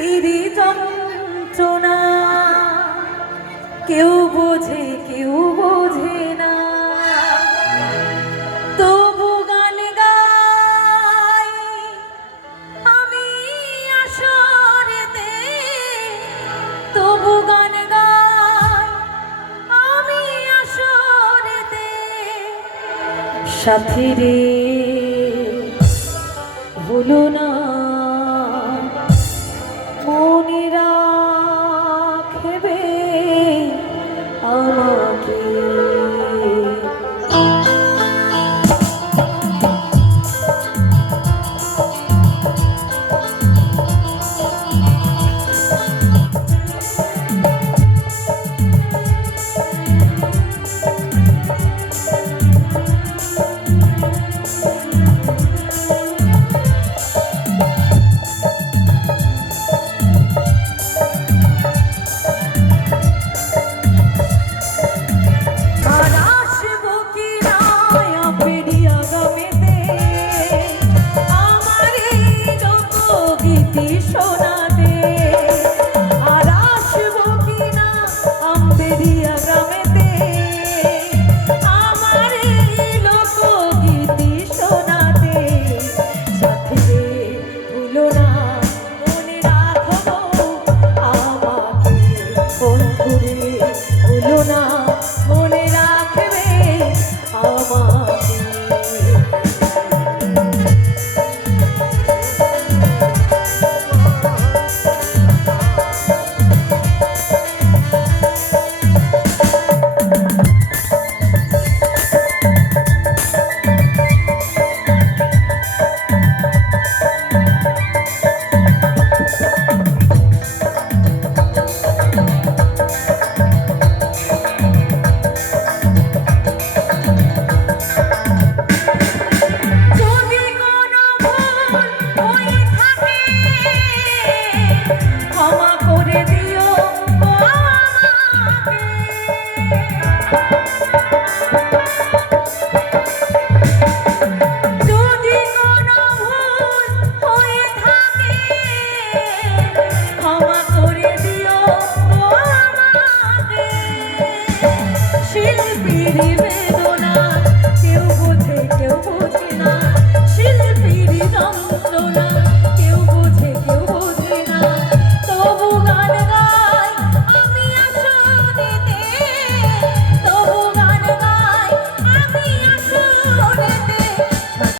শিল্পীরই যন্ত্রণা কেউ বোঝে কেউ বোঝে না। তবু গান গাই আমি আসরেতে, তবু গান গাই আমি আসরেতে। সাথী রে ভুলো না মনে রাখবে আমাকে। শিল্পীরই বেদনা কেউ বোঝে কেউ বোঝে না, শিল্পীরই যন্ত্রণা